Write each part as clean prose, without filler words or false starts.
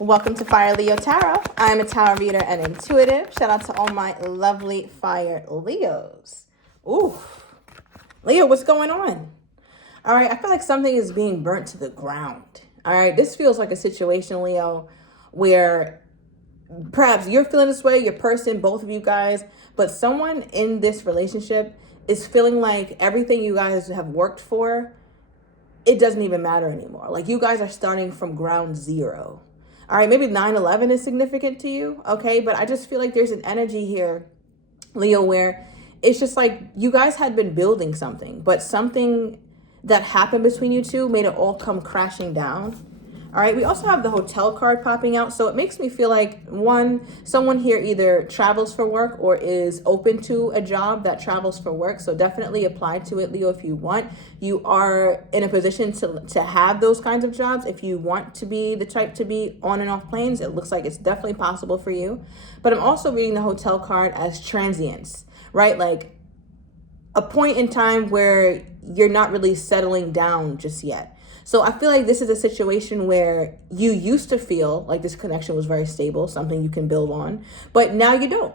Welcome to Fire Leo Tarot. I'm a tarot reader and intuitive. Shout out to all my lovely fire Leos. Ooh, Leo, what's going on? All right, I feel like something is being burnt to the ground. All right, this feels like a situation, Leo, where perhaps you're feeling this way, your person, both of you guys, but someone in this relationship is feeling like everything you guys have worked for, it doesn't even matter anymore. Like you guys are starting from ground zero. All right, maybe 9/11 is significant to you, okay? But I just feel like there's an energy here, Leo, where it's just like you guys had been building something, but something that happened between you two made it all come crashing down. All right, we also have the hotel card popping out. So it makes me feel like, one, someone here either travels for work or is open to a job that travels for work. So definitely apply to it, Leo, if you want. You are in a position to have those kinds of jobs. If you want to be the type to be on and off planes, it looks like it's definitely possible for you. But I'm also reading the hotel card as transience, right? Like a point in time where you're not really settling down just yet. So I feel like this is a situation where you used to feel like this connection was very stable, something you can build on, but now you don't,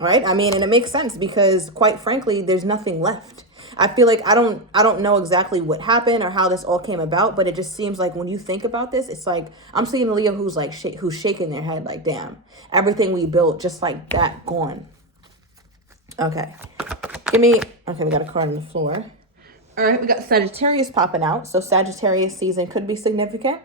right? I mean, and it makes sense because quite frankly, there's nothing left. I feel like I don't know exactly what happened or how this all came about, but it just seems like when you think about this, it's like I'm seeing a Leo who's like who's shaking their head like, damn, everything we built just like that gone. Okay, we got a card on the floor. All right, we got Sagittarius popping out. So Sagittarius season could be significant.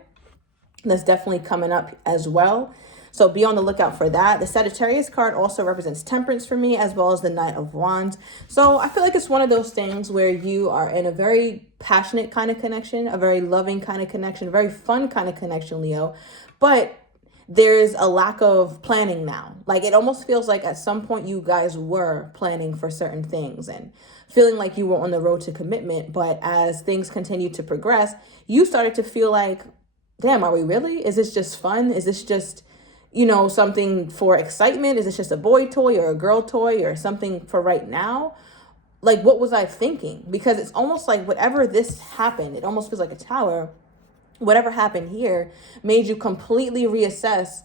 That's definitely coming up as well. So be on the lookout for that. The Sagittarius card also represents temperance for me, as well as the Knight of Wands. So I feel like it's one of those things where you are in a very passionate kind of connection, a very loving kind of connection, a very fun kind of connection, Leo. But there's a lack of planning now. Like it almost feels like at some point you guys were planning for certain things and feeling like you were on the road to commitment. But as things continue to progress, you started to feel like, damn, are we really? Is this just fun? Is this just, something for excitement? Is this just a boy toy or a girl toy or something for right now? Like, what was I thinking? Because it's almost like whatever this happened, it almost feels like a tower. Whatever happened here made you completely reassess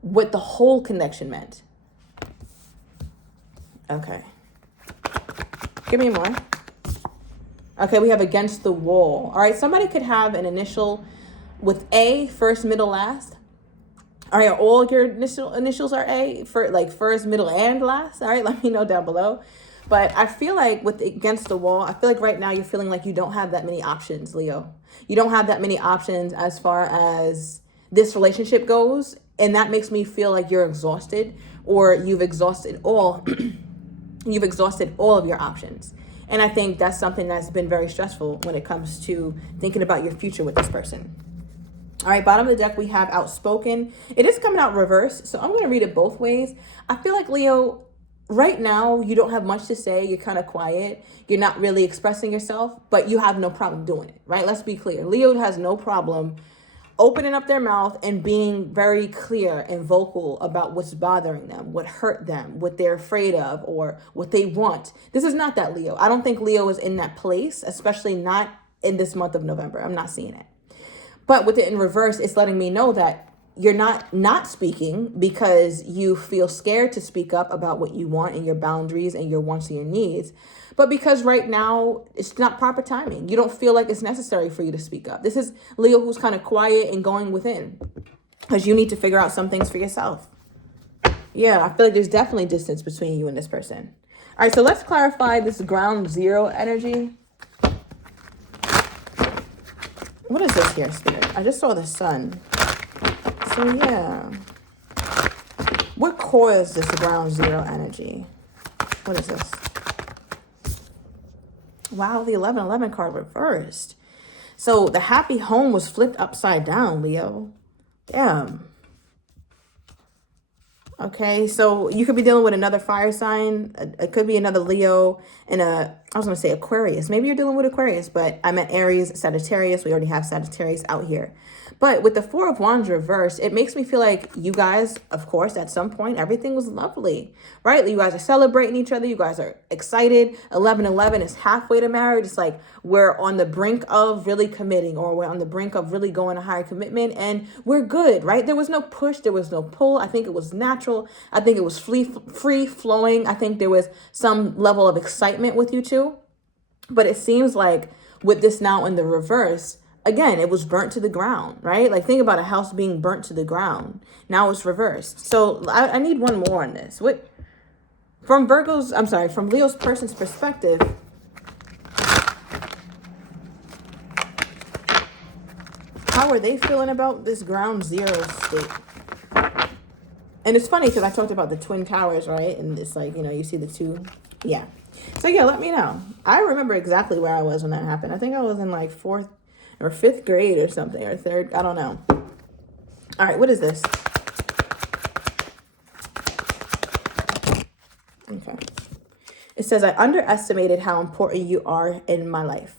what the whole connection meant. Okay. Give me more. Okay, we have against the wall. All right, somebody could have an initial with A, first, middle, last. All right, all your initials are A, for like first, middle, and last. All right, let me know down below. But I feel like with against the wall, I feel like right now you're feeling like you don't have that many options, Leo. You don't have that many options as far as this relationship goes. And that makes me feel like you're exhausted or you've exhausted all of your options. And I think that's something that's been very stressful when it comes to thinking about your future with this person. All right, bottom of the deck, we have outspoken. It is coming out reverse, so I'm going to read it both ways. I feel like, Leo, right now, you don't have much to say. You're kind of quiet. You're not really expressing yourself, but you have no problem doing it, right? Let's be clear. Leo has no problem opening up their mouth and being very clear and vocal about what's bothering them, what hurt them, what they're afraid of, or what they want. This is not that Leo. I don't think Leo is in that place, especially not in this month of November. I'm not seeing it. But with it in reverse, it's letting me know that you're not speaking because you feel scared to speak up about what you want and your boundaries and your wants and your needs, but because right now it's not proper timing. You don't feel like it's necessary for you to speak up. This is Leo who's kind of quiet and going within because you need to figure out some things for yourself. Yeah, I feel like there's definitely distance between you and this person. All right, so let's clarify this ground zero energy. What is this here, Spirit? I just saw the sun. So yeah, what caused this ground zero energy? What is this? Wow, the 1111 card reversed. So the happy home was flipped upside down, Leo. Damn. Okay, so you could be dealing with another fire sign. It could be another Leo and I was going to say Aquarius. Maybe you're dealing with Aquarius, but I meant Aries, Sagittarius. We already have Sagittarius out here. But with the Four of Wands reversed, it makes me feel like you guys, of course, at some point, everything was lovely, right? You guys are celebrating each other. You guys are excited. 11/11 is halfway to marriage. It's like we're on the brink of really committing, or we're on the brink of really going to higher commitment, and we're good, right? There was no push, there was no pull. I think it was natural. I think it was free flowing. I think there was some level of excitement with you two. But it seems like with this now in the reverse, again, it was burnt to the ground, right? Like, think about a house being burnt to the ground. Now it's reversed. So I need one more on this. From Leo's person's perspective, how are they feeling about this ground zero state? And it's funny because I talked about the Twin Towers, right? And it's like, you see the two. Yeah. So yeah, let me know. I remember exactly where I was when that happened. I think I was in like 4th or 5th grade or something, or 3rd. I don't know. All right, what is this? Okay. It says, I underestimated how important you are in my life.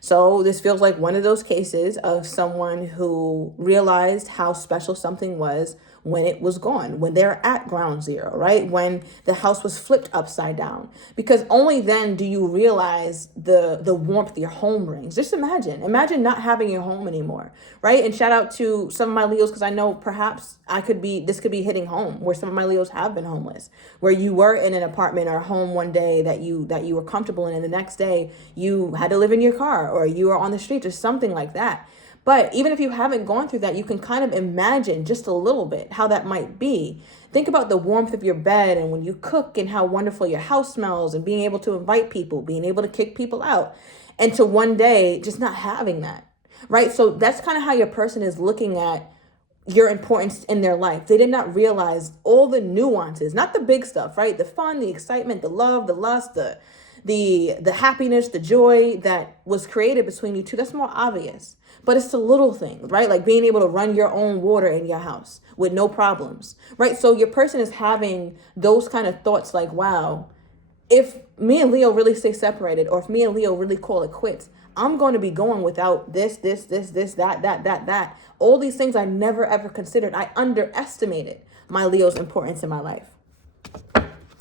So this feels like one of those cases of someone who realized how special something was when it was gone, when they're at ground zero, right? When the house was flipped upside down, because only then do you realize the warmth your home brings. Just imagine not having your home anymore, right? And shout out to some of my Leos, because I know perhaps this could be hitting home, where some of my Leos have been homeless, where you were in an apartment or home one day that you were comfortable in, and the next day you had to live in your car, or you were on the streets or something like that. But even if you haven't gone through that, you can kind of imagine just a little bit how that might be. Think about the warmth of your bed and when you cook, and how wonderful your house smells, and being able to invite people, being able to kick people out, and to one day just not having that, right? So that's kind of how your person is looking at your importance in their life. They did not realize all the nuances, not the big stuff, right? The fun, the excitement, the love, the lust, the happiness, the joy that was created between you two. That's more obvious. But it's the little things, right? Like being able to run your own water in your house with no problems, right? So your person is having those kind of thoughts like, wow, if me and Leo really stay separated, or if me and Leo really call it quits, I'm going to be going without this, that. All these things I never, ever considered. I underestimated my Leo's importance in my life.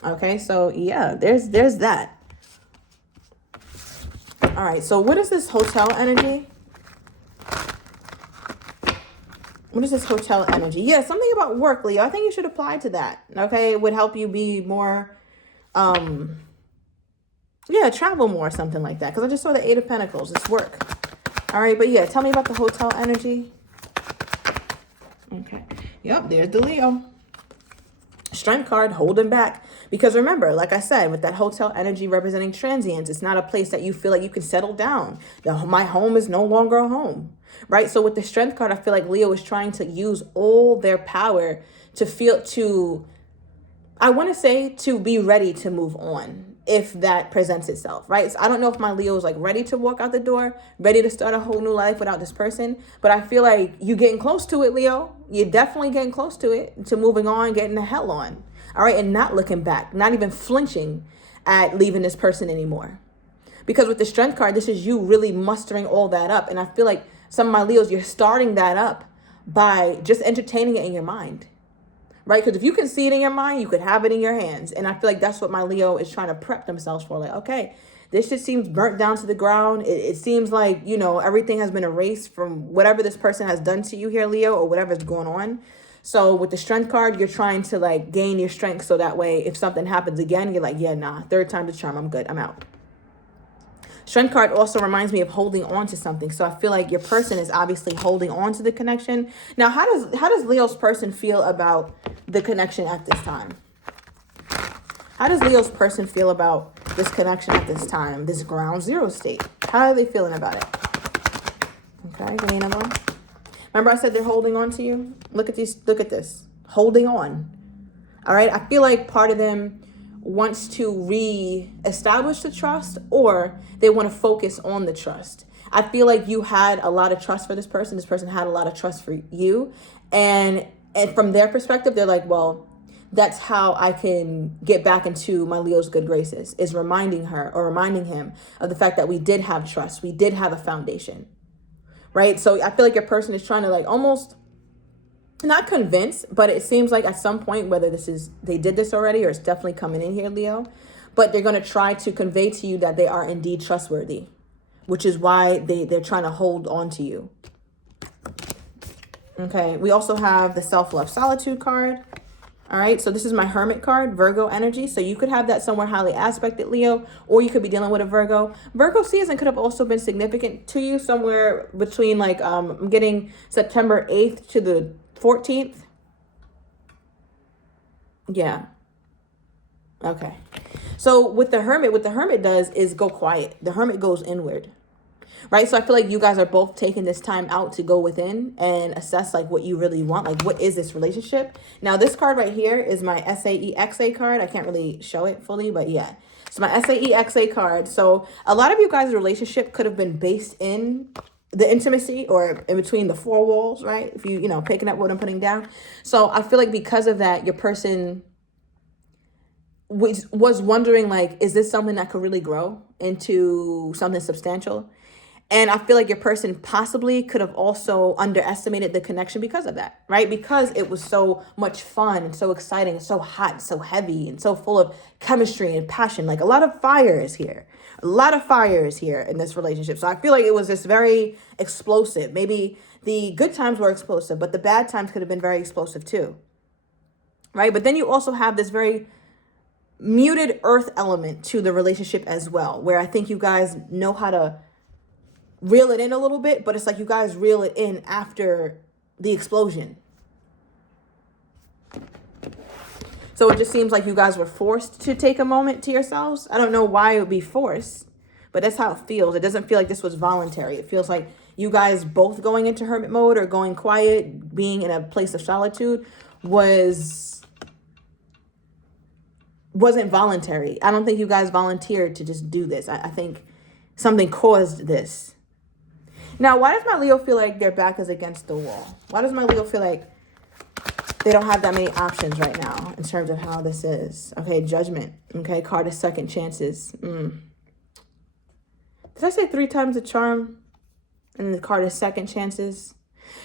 Okay, so yeah, there's that. All right, so what is this hotel energy? What is this hotel energy? Yeah, something about work, Leo. I think you should apply to that. Okay, it would help you be more, travel more, something like that. Because I just saw the 8 of Pentacles. It's work. All right, but yeah, tell me about the hotel energy. Okay. Yep, there's the Leo. Strength card, holding back. Because remember, like I said, with that hotel energy representing transience, it's not a place that you feel like you can settle down. My home is no longer a home, right? So with the strength card, I feel like Leo is trying to use all their power to be ready to move on if that presents itself, right? So I don't know if my Leo is like ready to walk out the door, ready to start a whole new life without this person, but I feel like you're getting close to it, Leo. You're definitely getting close to it, to moving on, getting the hell on, all right? And not looking back, not even flinching at leaving this person anymore. Because with the strength card, this is you really mustering all that up. And I feel like some of my Leos, you're starting that up by just entertaining it in your mind. Right? Because if you can see it in your mind, you could have it in your hands. And I feel like that's what my Leo is trying to prep themselves for. Like, okay, this just seems burnt down to the ground. It seems like, everything has been erased from whatever this person has done to you here, Leo, or whatever's going on. So with the strength card, you're trying to like gain your strength. So that way, if something happens again, you're like, yeah, nah, 3rd time the charm. I'm good. I'm out. Strength card also reminds me of holding on to something. So I feel like your person is obviously holding on to the connection. Now, how does Leo's person feel about the connection at this time? How does Leo's person feel about this connection at this time, this ground zero state? How are they feeling about it? Okay, give me another one. Remember I said they're holding on to you? Look at this. Holding on. All right, I feel like part of them wants to re-establish the trust, or they want to focus on the trust. I feel like you had a lot of trust for this person. This person had a lot of trust for you. And from their perspective, they're like, well, that's how I can get back into my Leo's good graces, is reminding her or reminding him of the fact that we did have trust. We did have a foundation, right? So I feel like your person is trying to like almost not convince, but it seems like at some point, whether they did this already or it's definitely coming in here, Leo, but they're going to try to convey to you that they are indeed trustworthy, which is why they're trying to hold on to you. Okay, we also have the self-love solitude card. All right, so this is my Hermit card, Virgo energy. So you could have that somewhere highly aspected, Leo, or you could be dealing with a Virgo. Virgo season could have also been significant to you somewhere between like, I'm getting September 8th to the 14th. Yeah. Okay. So with the Hermit, what the Hermit does is go quiet. The Hermit goes inward. Right? So I feel like you guys are both taking this time out to go within and assess like what you really want. Like, what is this relationship? Now, this card right here is my SAEXA card. I can't really show it fully, but yeah. It's my SAEXA card. So a lot of you guys' relationship could have been based in the intimacy or in between the four walls, right? If you know, picking up what I'm putting down. So I feel like because of that, your person was wondering like, is this something that could really grow into something substantial? And I feel like your person possibly could have also underestimated the connection because of that, right? Because it was so much fun and so exciting and so hot and so heavy and so full of chemistry and passion. Like a lot of fire is here. A lot of fire is here in this relationship. So I feel like it was just very explosive. Maybe the good times were explosive, but the bad times could have been very explosive too, right? But then you also have this very muted earth element to the relationship as well, where I think you guys know how to reel it in a little bit, but it's like you guys reel it in after the explosion. So it just seems like you guys were forced to take a moment to yourselves. I don't know why it would be forced, but that's how it feels. It doesn't feel like this was voluntary. It feels like you guys both going into hermit mode or going quiet, being in a place of solitude wasn't voluntary. I don't think you guys volunteered to just do this. I think something caused this. Now, why does my Leo feel like their back is against the wall? Why does my Leo feel like they don't have that many options right now in terms of how this is? Okay, Judgment. Okay, card of second chances. Did I say 3 times the charm? And the card of second chances.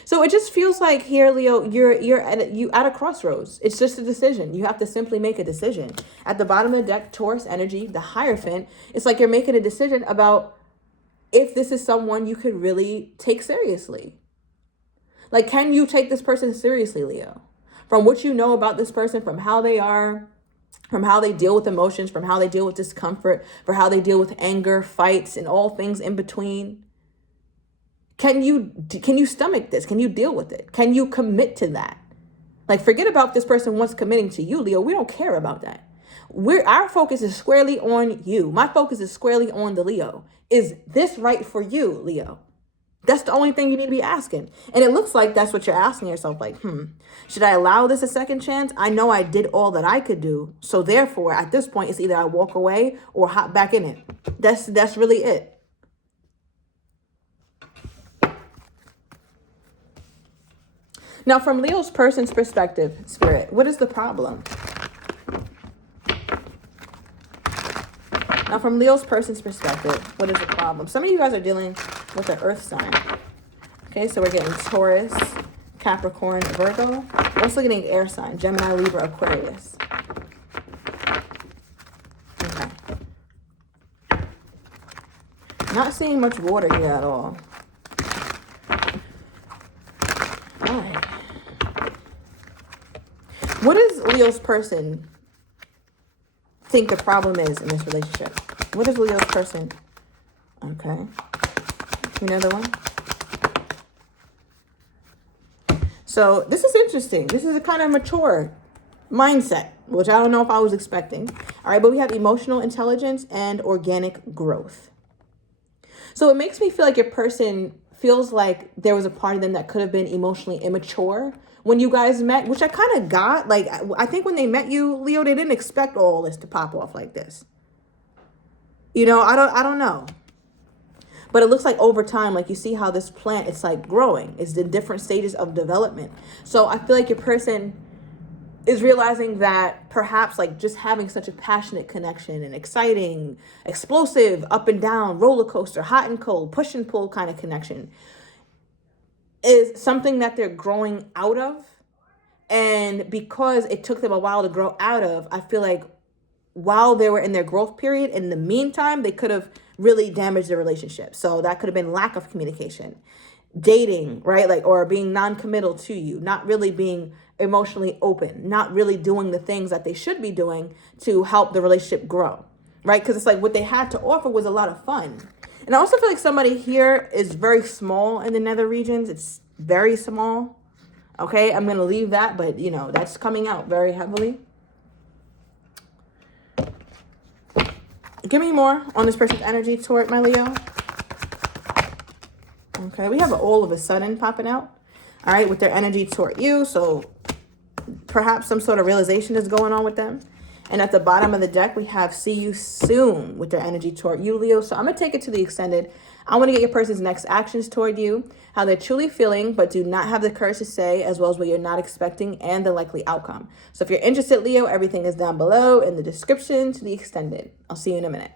So it just feels like here, Leo, you're at a crossroads. It's just a decision. You have to simply make a decision. At the bottom of the deck, Taurus energy, the Hierophant. It's like you're making a decision about if this is someone you could really take seriously. Like, can you take this person seriously, Leo? From what you know about this person, from how they are, from how they deal with emotions, from how they deal with discomfort, for how they deal with anger, fights, and all things in between. Can you stomach this? Can you deal with it? Can you commit to that? Like, forget about if this person wants committing to you, Leo. We don't care about that. Our focus is squarely on you. My focus is squarely on the Leo. Is this right for you, Leo? That's the only thing you need to be asking. And it looks like that's what you're asking yourself. Like, should I allow this a second chance? I know I did all that I could do. So therefore, at this point, it's either I walk away or hop back in it. That's really it. Now, from Leo's person's perspective, Spirit, what is the problem? Now, from Leo's person's perspective, what is the problem? Some of you guys are dealing with an earth sign. Okay, so we're getting Taurus, Capricorn, Virgo. We're also getting air sign, Gemini, Libra, Aquarius. Okay. Not seeing much water here at all. All right. What does Leo's person think the problem is in this relationship? What is Leo's person? Okay. Another one. So this is interesting. This is a kind of mature mindset, which I don't know if I was expecting. All right, but we have emotional intelligence and organic growth. So it makes me feel like your person feels like there was a part of them that could have been emotionally immature when you guys met, which I kind of got. Like, I think when they met you, Leo, they didn't expect all this to pop off like this. You know, I don't know. But it looks like over time, like you see how this plant, it's like growing. It's in different stages of development. So I feel like your person is realizing that perhaps like just having such a passionate connection and exciting, explosive, up and down, roller coaster, hot and cold, push and pull kind of connection is something that they're growing out of. And because it took them a while to grow out of, I feel like while they were in their growth period. In the meantime, they could have really damaged the relationship. So that could have been lack of communication, dating, right? Like, or being non-committal to you, not really being emotionally open, not really doing the things that they should be doing to help the relationship grow, right? Because it's like what they had to offer was a lot of fun. And I also feel like somebody here is very small in the nether regions. It's very small. Okay, I'm going to leave that, but you know, that's coming out very heavily. Give me more on this person's energy toward my Leo. Okay, we have all of a sudden popping out. All right, with their energy toward you. So perhaps some sort of realization is going on with them. And at the bottom of the deck, we have see you soon with their energy toward you, Leo. So I'm going to take it to the extended. I want to get your person's next actions toward you, how they're truly feeling, but do not have the courage to say, as well as what you're not expecting and the likely outcome. So if you're interested, Leo, everything is down below in the description to the extended. I'll see you in a minute.